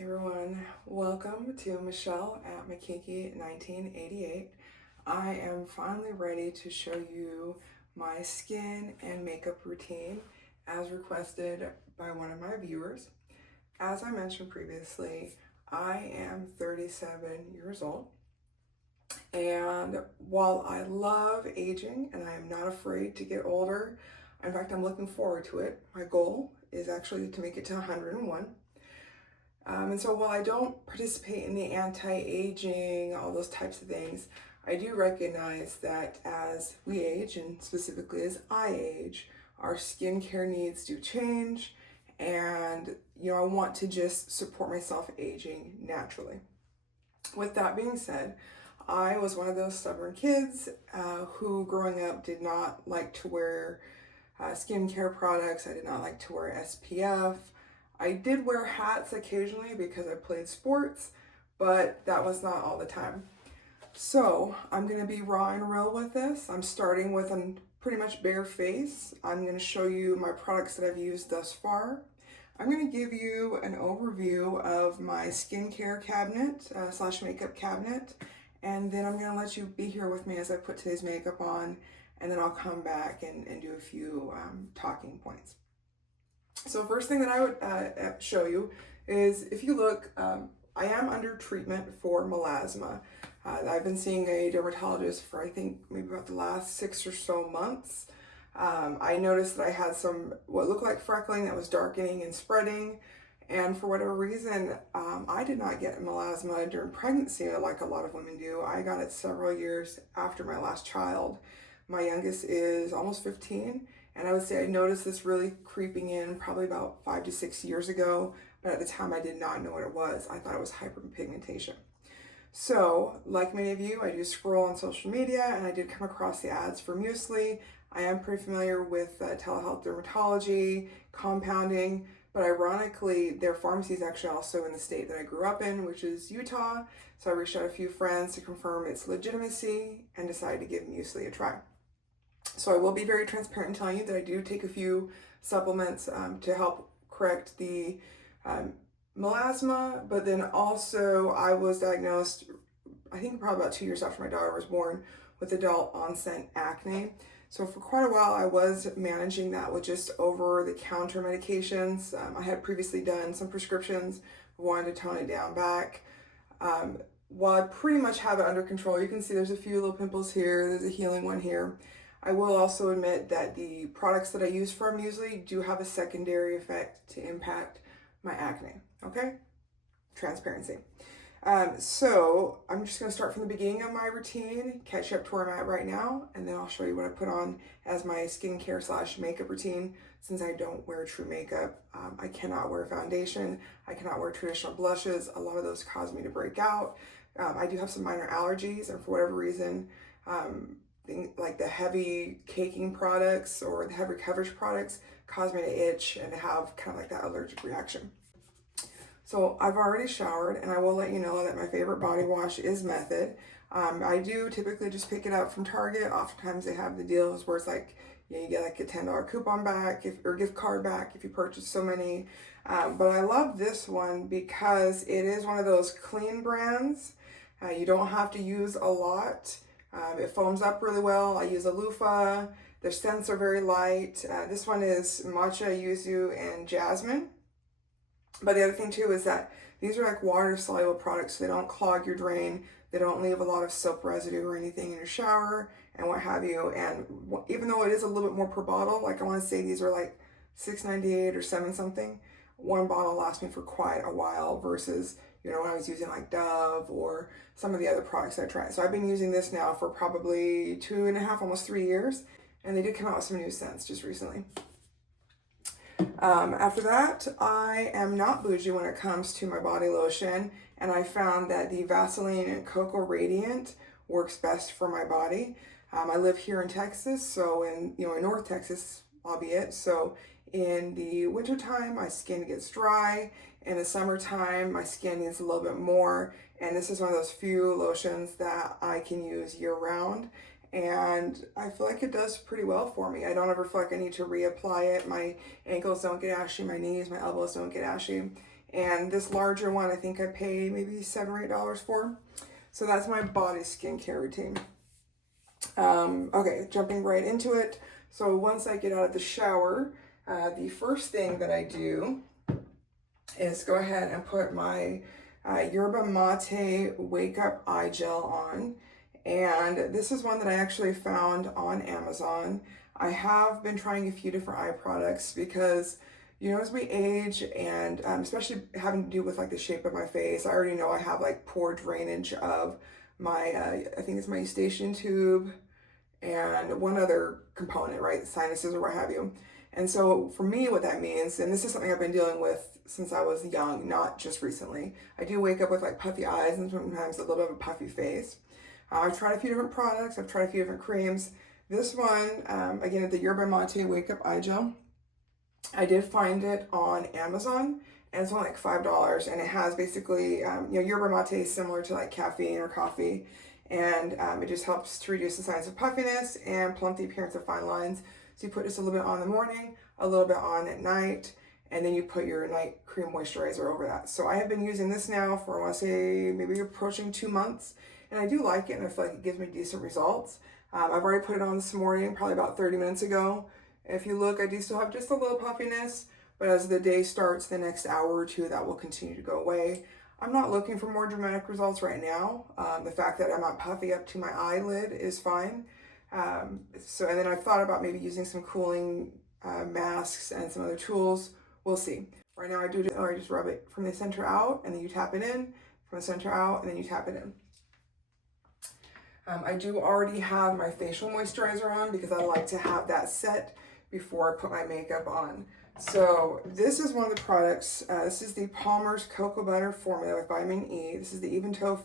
everyone, welcome to Michelle at Makiki 1988. I am finally ready to show you my skin and makeup routine as requested by one of my viewers. As I mentioned previously, I am 37 years old, and while I love aging and I am not afraid to get older, in fact I'm looking forward to it. My goal is actually to make it to 101. And so while I don't participate in the anti-aging, all those types of things, I do recognize that as we age, and specifically as I age, our skincare needs do change. And, I want to just support myself aging naturally. With that being said, I was one of those stubborn kids who growing up did not like to wear skincare products. I did not like to wear SPF. I did wear hats occasionally because I played sports, but that was not all the time. So I'm going to be raw and real with this. I'm starting with a pretty much bare face. I'm going to show you my products that I've used thus far. I'm going to give you an overview of my skincare cabinet slash makeup cabinet, and then I'm going to let you be here with me as I put today's makeup on, and then I'll come back and do a few talking points. So first thing that I would show you is, if you look, I am under treatment for melasma. I've been seeing a dermatologist for I think maybe about the last 6 or so months. I noticed that I had some what looked like freckling that was darkening and spreading, and for whatever reason, I did not get melasma during pregnancy like a lot of women do. I got it several years after my last child. My youngest is almost 15. And I would say I noticed this really creeping in probably about 5 to 6 years ago, but at the time I did not know what it was. I thought it was hyperpigmentation. So, like many of you, I do scroll on social media, and I did come across the ads for muesli. I am pretty familiar with telehealth dermatology, compounding, but ironically, their pharmacy is actually also in the state that I grew up in, which is Utah. So I reached out to a few friends to confirm its legitimacy and decided to give muesli a try. So I will be very transparent in telling you that I do take a few supplements to help correct the melasma, but then also I was diagnosed, I think probably about 2 years after my daughter was born, with adult onset acne. So for quite a while I was managing that with just over-the-counter medications. I had previously done some prescriptions, wanted to tone it down back. While I pretty much have it under control, you can see there's a few little pimples here, there's a healing one here. I will also admit that the products that I use for muesli do have a secondary effect to impact my acne, okay? Transparency. So I'm just gonna start from the beginning of my routine, catch up to where I'm at right now, and then I'll show you what I put on as my skincare slash makeup routine. Since I don't wear true makeup, I cannot wear foundation, I cannot wear traditional blushes. A lot of those cause me to break out. I do have some minor allergies, and for whatever reason, like the heavy caking products or the heavy coverage products cause me to itch and have kind of like that allergic reaction. So I've already showered, and I will let you know that my favorite body wash is Method. I do typically just pick it up from Target. Oftentimes they have the deals where it's like, you get like a $10 coupon back or gift card back if you purchase so many. But I love this one because it is one of those clean brands. You don't have to use a lot. It foams up really well. I use a loofah. Their scents are very light. This one is matcha, yuzu, and jasmine. But the other thing too is that these are like water soluble products, so they don't clog your drain. They don't leave a lot of soap residue or anything in your shower and what have you. And even though it is a little bit more per bottle, like I want to say these are like $6.98 or $7 something, one bottle lasts me for quite a while versus when I was using like Dove or some of the other products I tried. So I've been using this now for probably 2.5, almost 3 years. And they did come out with some new scents just recently. After that, I am not bougie when it comes to my body lotion. And I found that the Vaseline Cocoa Radiant works best for my body. I live here in Texas, so in North Texas, albeit. So in the wintertime, my skin gets dry. In the summertime, my skin needs a little bit more, and this is one of those few lotions that I can use year-round, and I feel like it does pretty well for me. I don't ever feel like I need to reapply it. My ankles don't get ashy, my knees, my elbows don't get ashy. And this larger one, I think I paid maybe $7 or $8 for. So that's my body skincare routine. Okay, jumping right into it. So once I get out of the shower, the first thing that I do is go ahead and put my Yerba Mate Wake Up Eye Gel on. And this is one that I actually found on Amazon. I have been trying a few different eye products because, you know, as we age and especially having to do with like the shape of my face, I already know I have like poor drainage of my, I think it's my eustachian tube and one other component, right? Sinuses or what have you. And so for me, what that means, and this is something I've been dealing with since I was young, not just recently, I do wake up with like puffy eyes and sometimes a little bit of a puffy face. I've tried a few different products. I've tried a few different creams. This one, again, the Yerba Mate Wake Up Eye Gel, I did find it on Amazon, and it's only like $5, and it has basically, you know, Yerba Mate is similar to like caffeine or coffee, and it just helps to reduce the signs of puffiness and plump the appearance of fine lines. So you put just a little bit on in the morning, a little bit on at night, and then you put your night cream moisturizer over that. So I have been using this now for, I want to say, maybe approaching 2 months, and I do like it, and I feel like it gives me decent results. I've already put it on this morning, probably about 30 minutes ago. If you look, I do still have just a little puffiness, but as the day starts, the next hour or two, that will continue to go away. I'm not looking for more dramatic results right now. The fact that I'm not puffy up to my eyelid is fine. And then I've thought about maybe using some cooling masks and some other tools. We'll see. Right now I just rub it from the center out, and then you tap it in, from the center out, and then you tap it in. I do already have my facial moisturizer on because I like to have that set before I put my makeup on. So this is one of the products. This is the Palmer's Cocoa Butter Formula with Vitamin E. This is the Even Tone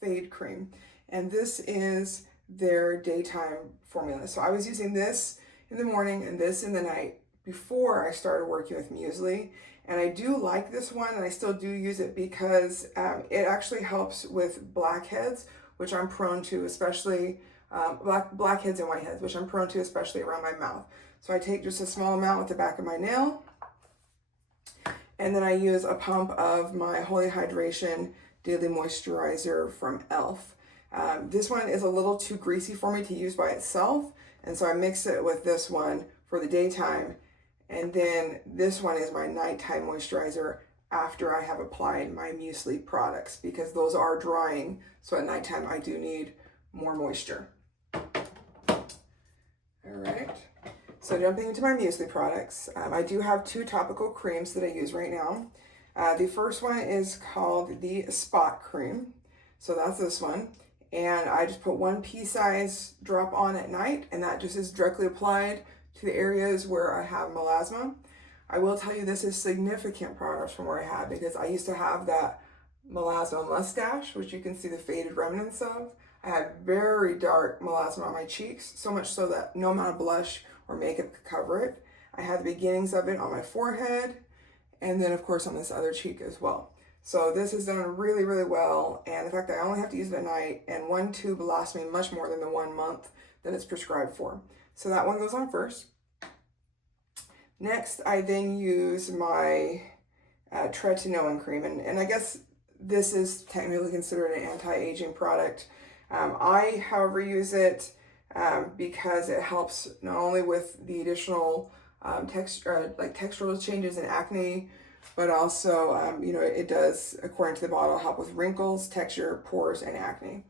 Fade Cream. And this is their daytime formula. So I was using this in the morning and this in the night before I started working with Muesli. And I do like this one, and I still do use it because it actually helps with blackheads, which I'm prone to, especially blackheads and whiteheads, which I'm prone to, especially around my mouth. So I take just a small amount with the back of my nail, and then I use a pump of my Holy Hydration Daily Moisturizer from e.l.f. This one is a little too greasy for me to use by itself, and so I mix it with this one for the daytime, and then this one is my nighttime moisturizer after I have applied my Muesli products, because those are drying, so at nighttime I do need more moisture. All right, so jumping into my Muesli products, I do have 2 topical creams that I use right now. The first one is called the Spot Cream, so that's this one, and I just put 1 pea-size drop on at night, and that just is directly applied to the areas where I have melasma. I will tell you this is significant progress from where I had, because I used to have that melasma mustache, which you can see the faded remnants of. I had very dark melasma on my cheeks, so much so that no amount of blush or makeup could cover it. I had the beginnings of it on my forehead, and then of course on this other cheek as well. So this has done really, really well, and the fact that I only have to use it at night, and 1 tube lasts me much more than the 1 month that it's prescribed for. So that one goes on first. Next, I then use my tretinoin cream, and I guess this is technically considered an anti-aging product. I, however, use it because it helps not only with the additional textural changes in acne, but also, you know, it does, according to the bottle, help with wrinkles, texture, pores, and acne.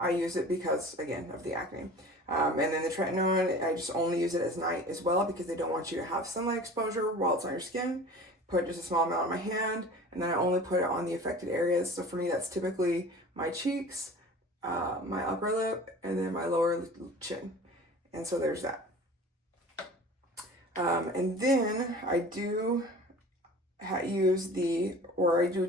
I use it because, again, of the acne. And then the tretinoin, I just only use it at night as well, because they don't want you to have sunlight exposure while it's on your skin. Put just a small amount on my hand, and then I only put it on the affected areas. So for me, that's typically my cheeks, my upper lip, and then my lower chin. And so there's that. And then I do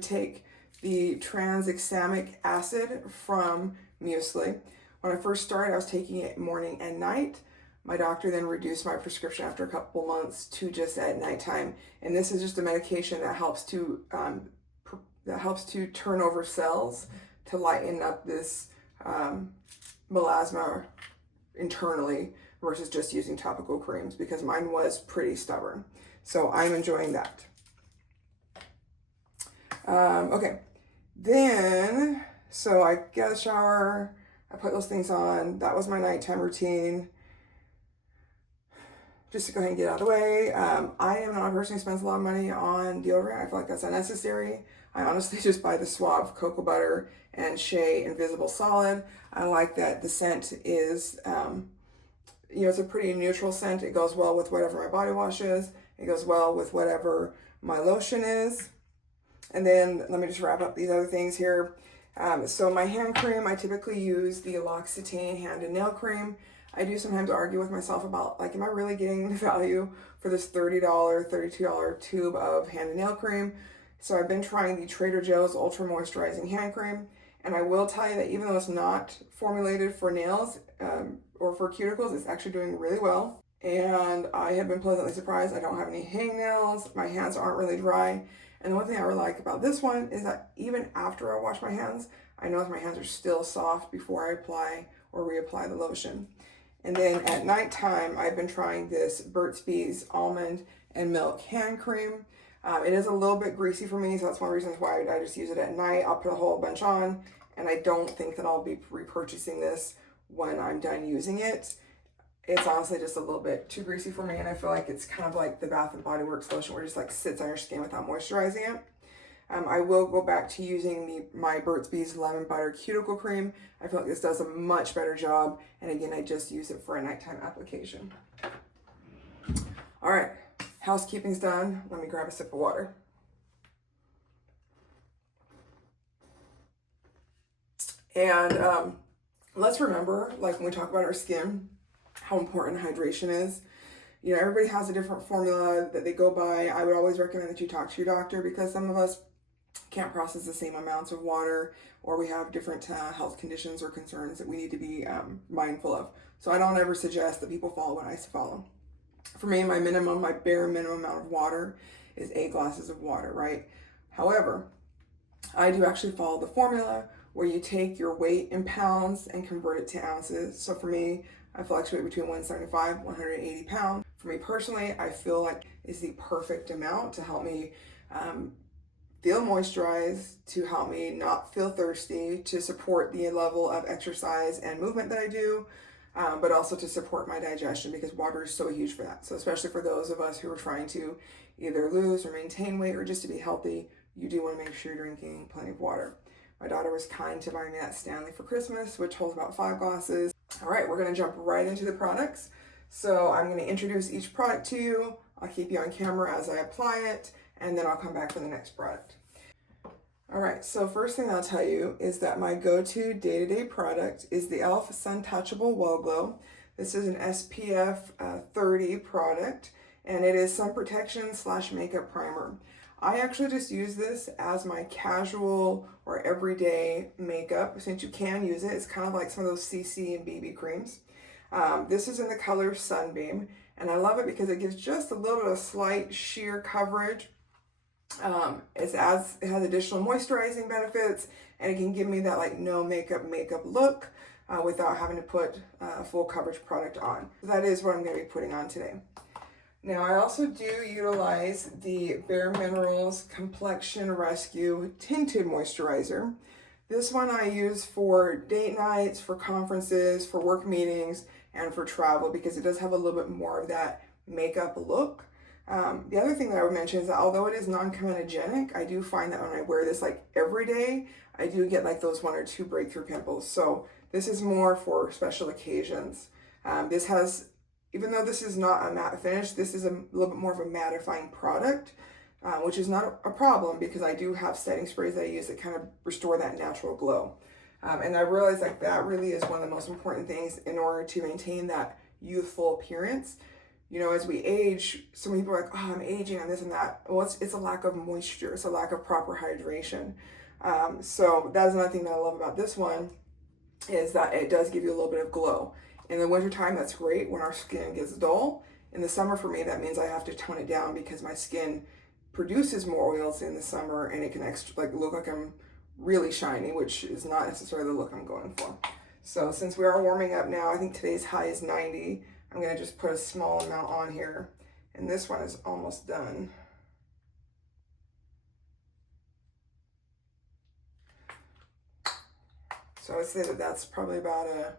take the tranexamic acid from Muesli. When I first started, I was taking it morning and night. My doctor then reduced my prescription after a couple months to just at nighttime. And this is just a medication that helps to turn over cells to lighten up this melasma internally, versus just using topical creams, because mine was pretty stubborn. So I'm enjoying that. Okay, then, so I get a shower, I put those things on. That was my nighttime routine. Just to go ahead and get out of the way, I am not a person who spends a lot of money on deodorant. I feel like that's unnecessary. I honestly just buy the Suave Cocoa Butter and Shea Invisible Solid. I like that the scent is, it's a pretty neutral scent. It goes well with whatever my body wash is. It goes well with whatever my lotion is. And then let me just wrap up these other things here. So my hand cream, I typically use the L'Occitane hand and nail cream. I do sometimes argue with myself about, like, am I really getting the value for this $30, $32 tube of hand and nail cream? So I've been trying the Trader Joe's Ultra Moisturizing Hand Cream. And I will tell you that even though it's not formulated for nails or for cuticles, it's actually doing really well. And I have been pleasantly surprised. I don't have any hangnails. My hands aren't really dry. And the one thing I really like about this one is that even after I wash my hands, I know if my hands are still soft before I apply or reapply the lotion. And then at nighttime, I've been trying this Burt's Bees Almond and Milk Hand Cream. It is a little bit greasy for me, so that's one of the reasons why I just use it at night. I'll put a whole bunch on, and I don't think that I'll be repurchasing this when I'm done using it. It's honestly just a little bit too greasy for me, and I feel like it's kind of like the Bath & Body Works lotion where it just like sits on your skin without moisturizing it. I will go back to using my Burt's Bees Lemon Butter Cuticle Cream. I feel like this does a much better job, and again, I just use it for a nighttime application. All right, housekeeping's done. Let me grab a sip of water. And let's remember, like when we talk about our skin, how important hydration is. You know, everybody has a different formula that they go by. I would always recommend that you talk to your doctor because some of us can't process the same amounts of water, or we have different health conditions or concerns that we need to be mindful of. So I don't ever suggest that people follow what I follow. For me, my bare minimum amount of water is 8 glasses of water, right? However, I do actually follow the formula where you take your weight in pounds and convert it to ounces. So for me, I fluctuate between 175 and 180 pounds. For me personally, I feel like is the perfect amount to help me feel moisturized, to help me not feel thirsty, to support the level of exercise and movement that I do, but also to support my digestion because water is so huge for that. So especially for those of us who are trying to either lose or maintain weight or just to be healthy, you do want to make sure you're drinking plenty of water. My daughter was kind to buy me that Stanley for Christmas, which holds about 5 glasses. All right, we're going to jump right into the products. So I'm going to introduce each product to you. I'll keep you on camera as I apply it, and then I'll come back for the next product. All right, so first thing I'll tell you is that my go-to day-to-day product is the e.l.f. Sun Touchable Well Glow. This is an SPF 30 product, and it is sun protection / makeup primer. I actually just use this as my casual or everyday makeup since you can use it. It's kind of like some of those CC and BB creams. This is in the color Sunbeam, and I love it because it gives just a little bit of slight sheer coverage. It has additional moisturizing benefits, and it can give me that like no makeup look without having to put a full coverage product on. So that is what I'm going to be putting on today. Now, I also do utilize the Bare Minerals Complexion Rescue Tinted Moisturizer. This one I use for date nights, for conferences, for work meetings, and for travel because it does have a little bit more of that makeup look. The other thing that I would mention is that although it is non-comedogenic, I do find that when I wear this like every day, I do get like those 1 or 2 breakthrough pimples. So this is more for special occasions. This has, even though this is not a matte finish, this is a little bit more of a mattifying product, which is not a problem because I do have setting sprays that I use that kind of restore that natural glow. And I realize like that really is one of the most important things in order to maintain that youthful appearance. You know, as we age, some people are like, oh, I'm aging and this and that. Well, it's a lack of moisture. It's a lack of proper hydration. So that is another thing that I love about this one is that it does give you a little bit of glow. In the wintertime, that's great when our skin gets dull. In the summer, for me, that means I have to tone it down because my skin produces more oils in the summer and it can look like I'm really shiny, which is not necessarily the look I'm going for. So since we are warming up now, I think today's high is 90. I'm going to just put a small amount on here, and this one is almost done. So I would say that that's probably about a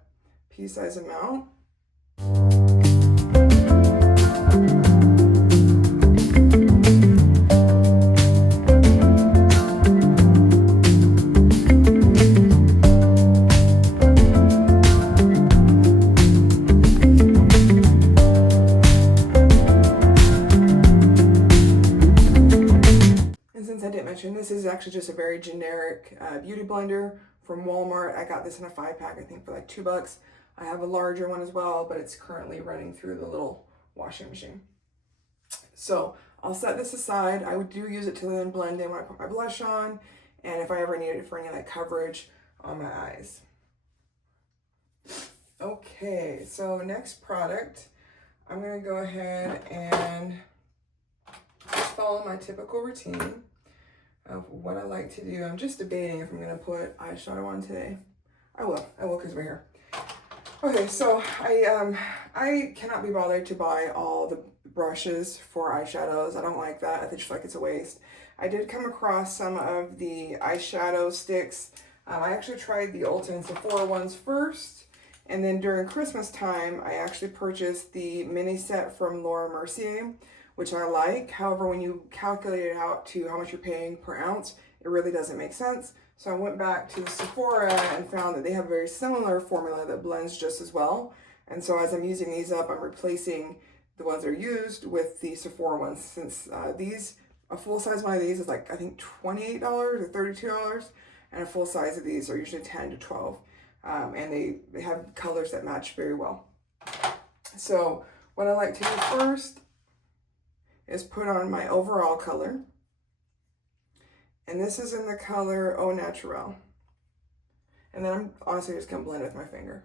pea-sized amount. I didn't mention, this is actually just a very generic beauty blender from Walmart. I got this in a 5-pack, I think for like $2. I have a larger one as well, but it's currently running through the little washing machine. So I'll set this aside. I would do use it to then blend in when I put my blush on, and if I ever need it for any like coverage on my eyes. Okay, so next product, I'm gonna go ahead and just follow my typical routine of what I like to do. I'm just debating if I'm gonna put eyeshadow on today. I will because we're here. Okay, so I cannot be bothered to buy all the brushes for eyeshadows. I don't like that. I just feel like it's a waste. I did come across some of the eyeshadow sticks. I actually tried the Ulta and Sephora ones first, and then during Christmas time, I actually purchased the mini set from Laura Mercier, which I like. However, when you calculate it out to how much you're paying per ounce, it really doesn't make sense. So I went back to Sephora and found that they have a very similar formula that blends just as well. And so as I'm using these up, I'm replacing the ones that are used with the Sephora ones, since a full size one of these is like, I think $28 or $32, and a full size of these are usually $10 to $12. And they have colors that match very well. So what I like to do first is put on my overall color. And this is in the color Au Naturel. And then I'm honestly just gonna blend it with my finger.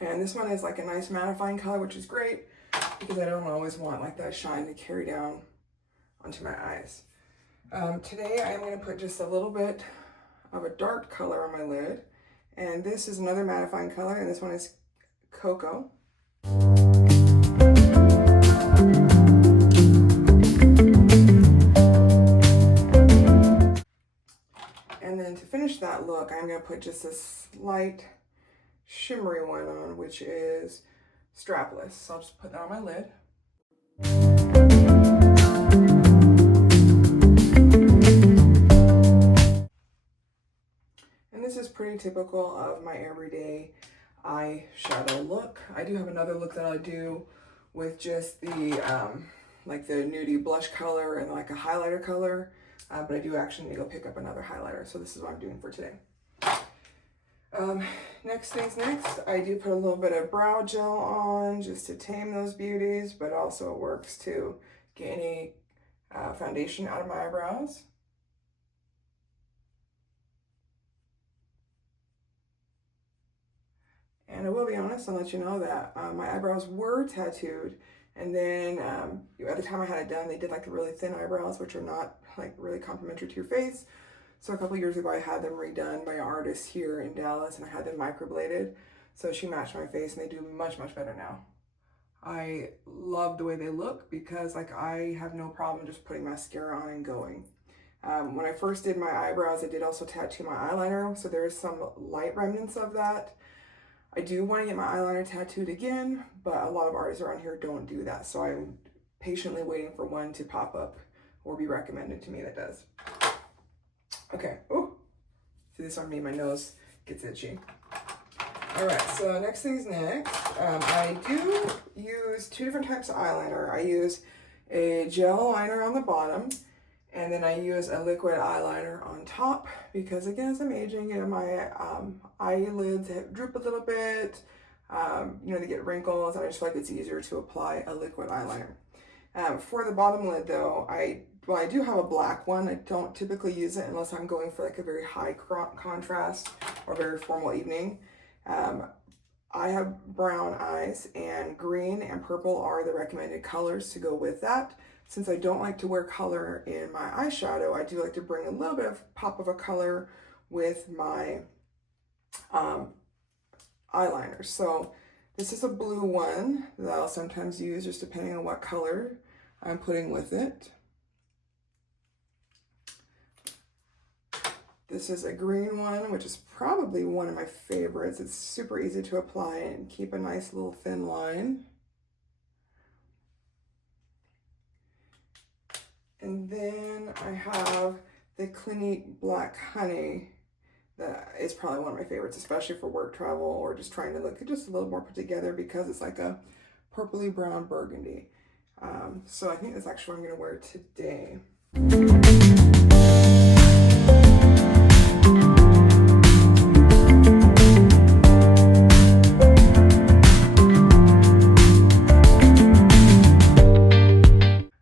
And this one is like a nice mattifying color, which is great because I don't always want like that shine to carry down onto my eyes. Today I'm gonna put just a little bit of a dark color on my lid. And this is another mattifying color, and this one is Cocoa. And then to finish that look, I'm going to put just a slight shimmery one on, which is Strapless. So I'll just put that on my lid. And this is pretty typical of my everyday eyeshadow look. I do have another look that I do with just the like the nudie blush color and like a highlighter color, but I do actually need to go pick up another highlighter. So this is what I'm doing for today. Next things next, I do put a little bit of brow gel on just to tame those beauties, but also it works to get any foundation out of my eyebrows. And I will be honest and let you know that my eyebrows were tattooed, and then at the time I had it done, they did like the really thin eyebrows, which are not like really complimentary to your face. So a couple years ago, I had them redone by an artist here in Dallas, and I had them microbladed. So she matched my face, and they do much, much better now. I love the way they look because like I have no problem just putting mascara on and going. When I first did my eyebrows, I did also tattoo my eyeliner, so there is some light remnants of that. I do want to get my eyeliner tattooed again, but a lot of artists around here don't do that. So I'm patiently waiting for one to pop up or be recommended to me that does. Okay, oh, see this on me, my nose gets itchy. All right, so next thing's next. I do use two different types of eyeliner. I use a gel liner on the bottom, and then I use a liquid eyeliner on top because again, as I'm aging, you know, my eyelids droop a little bit, you know, they get wrinkles, and I just feel like it's easier to apply a liquid eyeliner. For the bottom lid though, I do have a black one. I don't typically use it unless I'm going for like a very high contrast or very formal evening. I have brown eyes, and green and purple are the recommended colors to go with that. Since I don't like to wear color in my eyeshadow, I do like to bring a little bit of pop of a color with my eyeliner. So this is a blue one that I'll sometimes use just depending on what color I'm putting with it. This is a green one, which is probably one of my favorites. It's super easy to apply and keep a nice little thin line. And then I have the Clinique Black Honey. That is probably one of my favorites, especially for work travel or just trying to look just a little more put together because it's like a purpley brown burgundy. So I think that's actually what I'm going to wear today.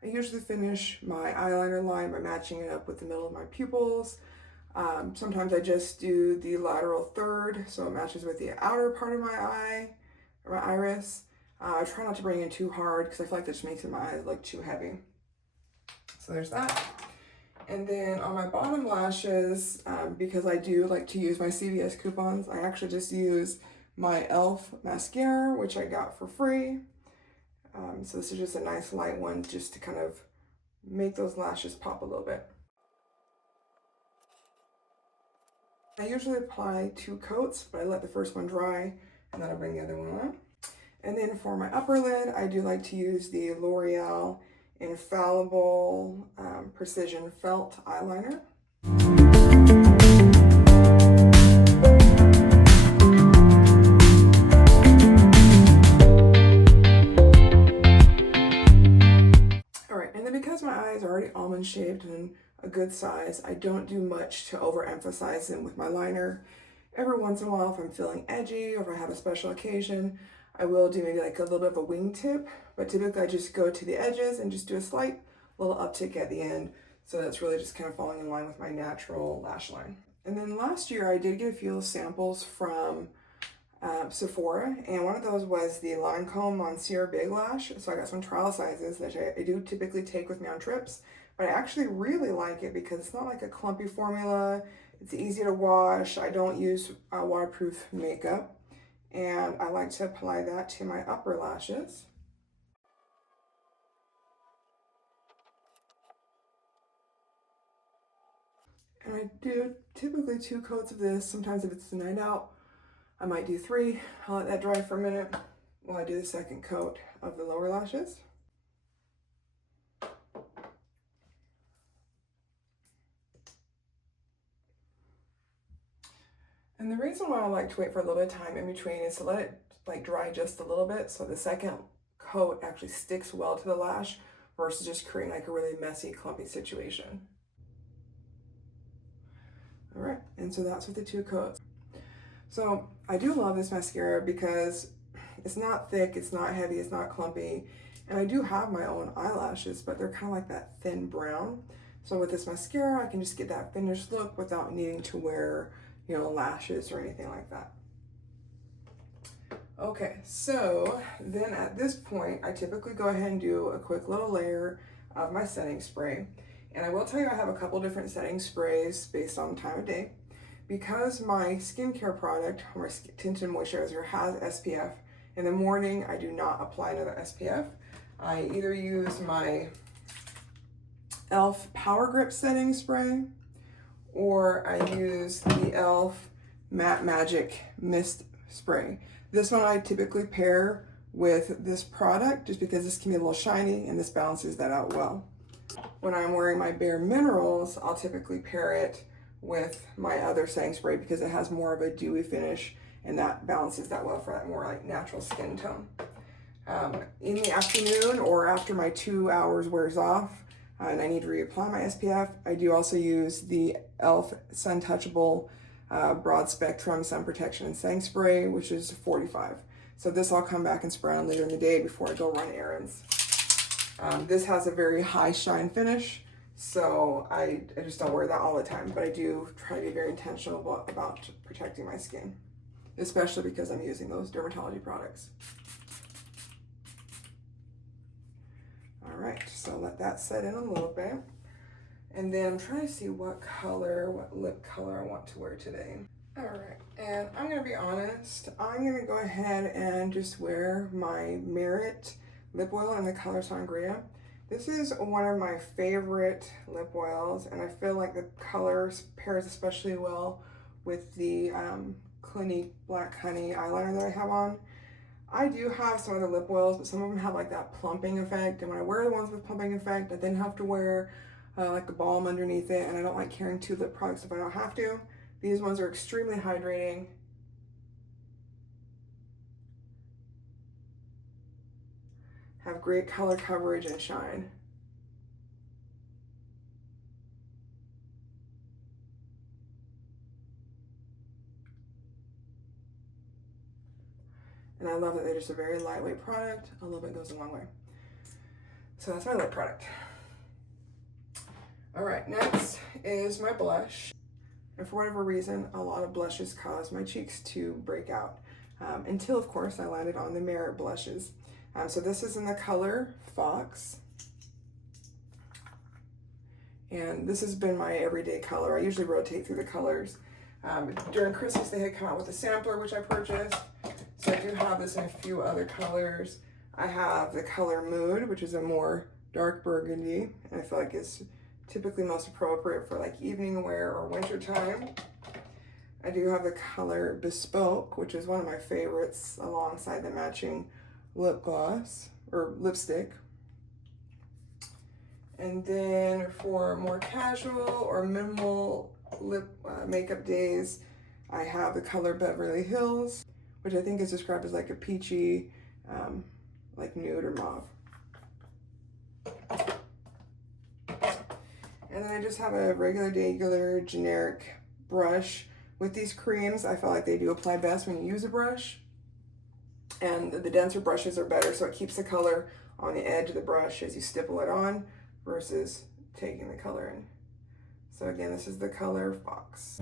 I usually finish my eyeliner line by matching it up with the middle of my pupils. Sometimes I just do the lateral third, so it matches with the outer part of my eye, or my iris. I try not to bring in too hard because I feel like that just makes my eyes look too heavy. So there's that. And then on my bottom lashes, because I do like to use my CVS coupons, I actually just use my e.l.f. mascara, which I got for free. So this is just a nice light one just to kind of make those lashes pop a little bit. I usually apply 2 coats, but I let the first one dry and then I bring the other one on. And then for my upper lid, I do like to use the L'Oreal Infallible Precision Felt Eyeliner. All right, and then because my eyes are already almond shaped and a good size, I don't do much to overemphasize them with my liner. Every once in a while, if I'm feeling edgy or if I have a special occasion, I will do maybe like a little bit of a wingtip, but typically I just go to the edges and just do a slight little uptick at the end. So that's really just kind of falling in line with my natural lash line. And then last year I did get a few samples from Sephora, and one of those was the Lancome Monsieur Big Lash. So I got some trial sizes that I do typically take with me on trips, but I actually really like it because it's not like a clumpy formula. It's easy to wash. I don't use waterproof makeup, and I like to apply that to my upper lashes. And I do typically 2 coats of this. Sometimes if it's the night out, I might do 3. I'll let that dry for a minute while I do the second coat of the lower lashes. And the reason why I like to wait for a little bit of time in between is to let it like dry just a little bit so the second coat actually sticks well to the lash versus just creating like a really messy, clumpy situation. All right, and so that's with the 2 coats. So I do love this mascara because it's not thick, it's not heavy, it's not clumpy, and I do have my own eyelashes, but they're kind of like that thin brown. So with this mascara, I can just get that finished look without needing to wear, you know, lashes or anything like that. Okay, so then at this point, I typically go ahead and do a quick little layer of my setting spray. And I will tell you I have a couple different setting sprays based on the time of day. Because my skincare product, or tinted moisturizer, has SPF, in the morning I do not apply another SPF. I either use my e.l.f. Power Grip setting spray, or I use the e.l.f. Matte Magic Mist Spray. This one I typically pair with this product just because this can be a little shiny and this balances that out well. When I'm wearing my Bare Minerals, I'll typically pair it with my other setting spray because it has more of a dewy finish and that balances that well for that more like natural skin tone. In the afternoon or after my 2 hours wears off and I need to reapply my SPF, I do also use the e.l.f. Sun Touchable Broad Spectrum Sun Protection and Setting Spray, which is 45. So this I'll come back and spray on later in the day before I go run errands. This has a very high shine finish, so I just don't wear that all the time, but I do try to be very intentional about protecting my skin, especially because I'm using those dermatology products. All right, so let that set in a little bit. And then I'm trying to see what lip color I want to wear today. All right, and I'm gonna be honest, I'm gonna go ahead and just wear my Merit lip oil in the color Sangria. This is one of my favorite lip oils, and I feel like the color pairs especially well with the Clinique Black Honey eyeliner that I have on. I do have some other lip oils, but some of them have like that plumping effect, and when I wear the ones with plumping effect, I then have to wear like a balm underneath it, and I don't like carrying 2 lip products if I don't have to. These ones are extremely hydrating. Have great color coverage and shine. And I love that they're just a very lightweight product. A little bit goes a long way. So that's my lip product. All right, next is my blush. And for whatever reason, a lot of blushes cause my cheeks to break out. Until, of course, I landed on the Merit blushes. So this is in the color Fox. And this has been my everyday color. I usually rotate through the colors. During Christmas, they had come out with a sampler, which I purchased. So I do have this in a few other colors. I have the color Mood, which is a more dark burgundy, and I feel like it's typically most appropriate for like evening wear or winter time. I do have the color Bespoke, which is one of my favorites, alongside the matching lip gloss or lipstick. And then for more casual or minimal lip makeup days, I have the color Beverly Hills, which I think is described as like a peachy, like nude or mauve. And then I just have a regular generic brush. With these creams, I feel like they do apply best when you use a brush. And the denser brushes are better, so it keeps the color on the edge of the brush as you stipple it on versus taking the color in. So again, this is the color Fox.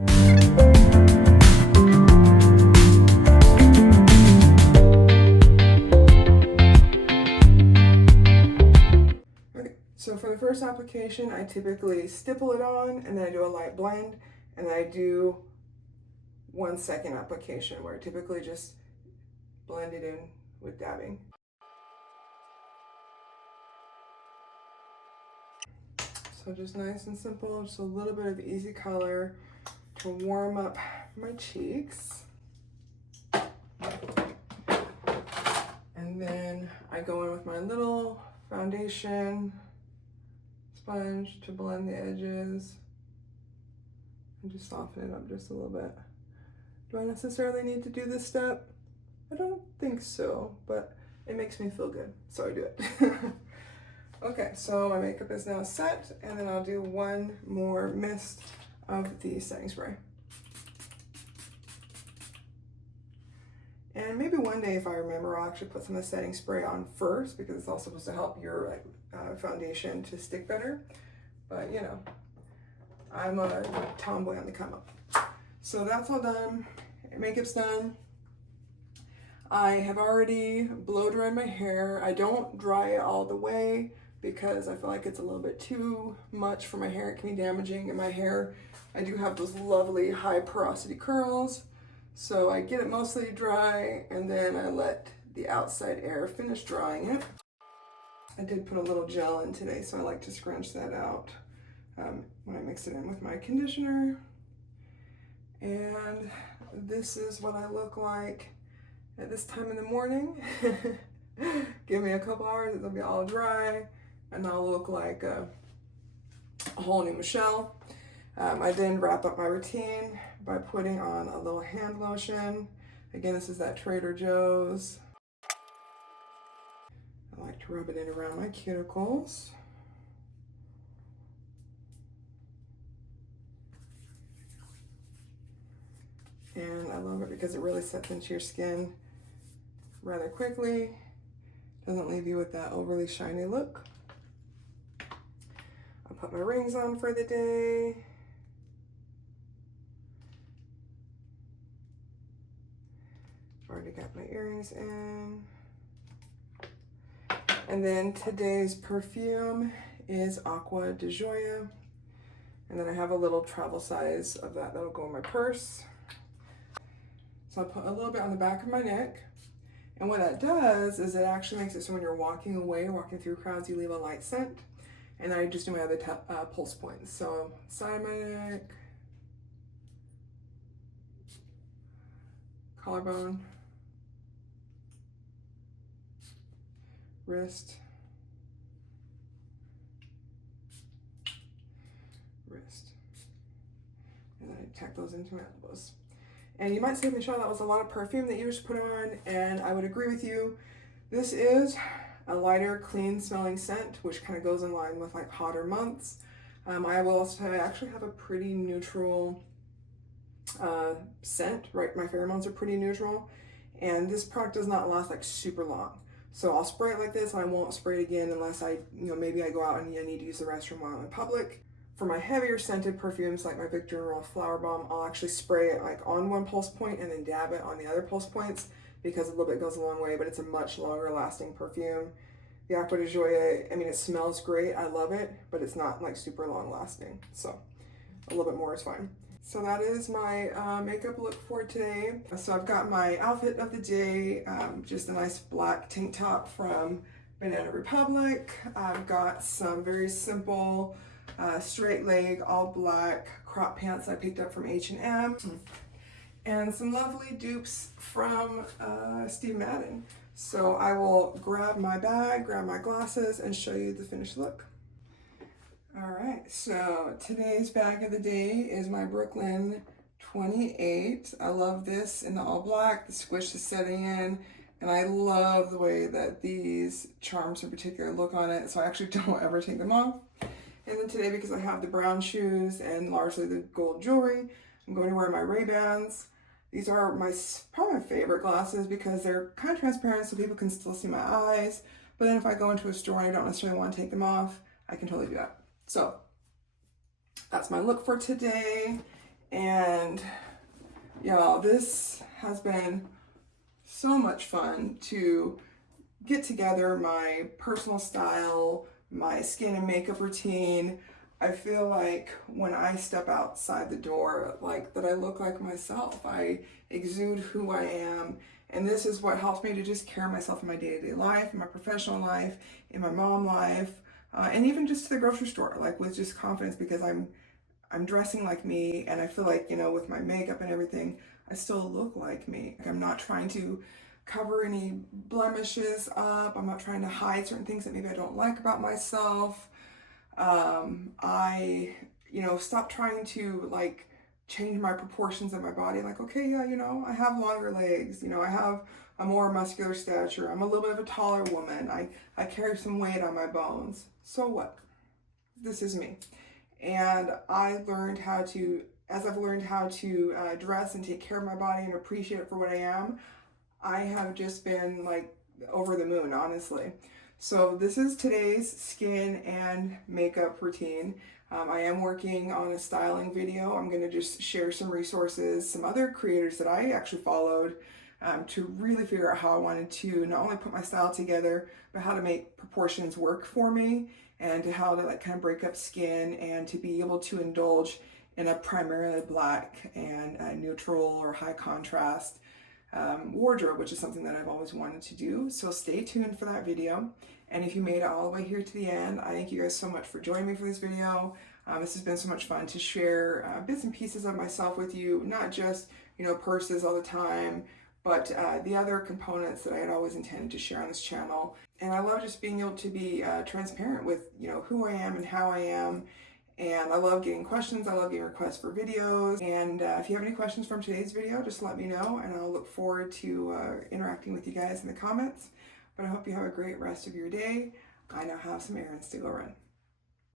Okay, so for the first application, I typically stipple it on, and then I do a light blend, and then I do 1 second application where I typically just blend it in with dabbing. So just nice and simple, just a little bit of easy color to warm up my cheeks. And then I go in with my little foundation sponge to blend the edges and just soften it up just a little bit. Do I necessarily need to do this step? I don't think so, but it makes me feel good, so I do it. Okay, so my makeup is now set, and then I'll do one more mist of the setting spray. And maybe one day, if I remember, I'll actually put some of the setting spray on first, because it's also supposed to help your foundation to stick better. But you know, I'm a tomboy on the come up. So that's all done. Makeup's done. I have already blow dried my hair. I don't dry it all the way because I feel like it's a little bit too much for my hair. It can be damaging in my hair. I do have those lovely high porosity curls. So I get it mostly dry, and then I let the outside air finish drying it. I did put a little gel in today, so I like to scrunch that out when I mix it in with my conditioner. And this is what I look like at this time in the morning. Give me a couple hours, it'll be all dry, and I'll look like a whole new Michelle. I then wrap up my routine by putting on a little hand lotion. Again, this is that Trader Joe's. I like to rub it in around my cuticles. And I love it because it really sets into your skin rather quickly. Doesn't leave you with that overly shiny look. I'll put my rings on for the day. Already got my earrings in. And then today's perfume is Aqua de Joya. And then I have a little travel size of that that'll go in my purse. So I'll put a little bit on the back of my neck. And what that does is it actually makes it so when you're walking away, walking through crowds, you leave a light scent. And then I just do my other pulse points. So side of my neck, collarbone, wrist, wrist. And then I tack those into my elbows. And you might say, Michelle, that was a lot of perfume that you just put on, and I would agree with you. This is a lighter, clean smelling scent, which kind of goes in line with like hotter months. I will also actually have a pretty neutral scent, right? My pheromones are pretty neutral, and this product does not last like super long. So I'll spray it like this, and I won't spray it again unless maybe I go out and I need to use the restroom while I'm in public. For my heavier scented perfumes, like my Victor & Rolf Flower Bomb, I'll actually spray it like on one pulse point and then dab it on the other pulse points, because a little bit goes a long way, but it's a much longer lasting perfume. The Acqua di Gioia, I mean, it smells great, I love it, but it's not like super long lasting, so a little bit more is fine. So that is my makeup look for today. So I've got my outfit of the day, just a nice black tank top from Banana Republic. I've got some very simple straight leg, all black crop pants I picked up from H&M, and some lovely dupes from Steve Madden. So I will grab my bag, grab my glasses, and show you the finished look. All right, so today's bag of the day is my Brooklyn 28. I love this in the all black. The squish is setting in, and I love the way that these charms in particular look on it, so I actually don't ever take them off. And then today, because I have the brown shoes and largely the gold jewelry, I'm going to wear my Ray-Bans. These are probably my favorite glasses because they're kind of transparent so people can still see my eyes. But then if I go into a store and I don't necessarily want to take them off, I can totally do that. So that's my look for today. And y'all, this has been so much fun to get together my personal style, my skin and makeup routine. I feel like when I step outside the door, like that I look like myself. I exude who I am. And this is what helps me to just carry myself in my day-to-day life, in my professional life, in my mom life, and even just to the grocery store, like with just confidence, because I'm dressing like me, and I feel like, with my makeup and everything, I still look like me. Like I'm not trying to cover any blemishes up. I'm not trying to hide certain things that maybe I don't like about myself. I stop trying to like change my proportions of my body. Like, okay, yeah, I have longer legs, I have a more muscular stature. I'm a little bit of a taller woman. I carry some weight on my bones. So what? This is me. And I learned how to, as I've learned how to dress and take care of my body and appreciate it for what I am, I have just been like over the moon, honestly. So this is today's skin and makeup routine. I am working on a styling video. I'm going to just share some resources, some other creators that I actually followed to really figure out how I wanted to not only put my style together, but how to make proportions work for me, and how to like kind of break up skin and to be able to indulge in a primarily black and neutral or high contrast wardrobe, which is something that I've always wanted to do. So stay tuned for that video. And if you made it all the way here to the end, I thank you guys so much for joining me for this video. This has been so much fun to share bits and pieces of myself with you, not just, purses all the time, but the other components that I had always intended to share on this channel. And I love just being able to be transparent with, who I am and how I am. And I love getting questions. I love getting requests for videos. And if you have any questions from today's video, just let me know, and I'll look forward to interacting with you guys in the comments. But I hope you have a great rest of your day. I now have some errands to go run.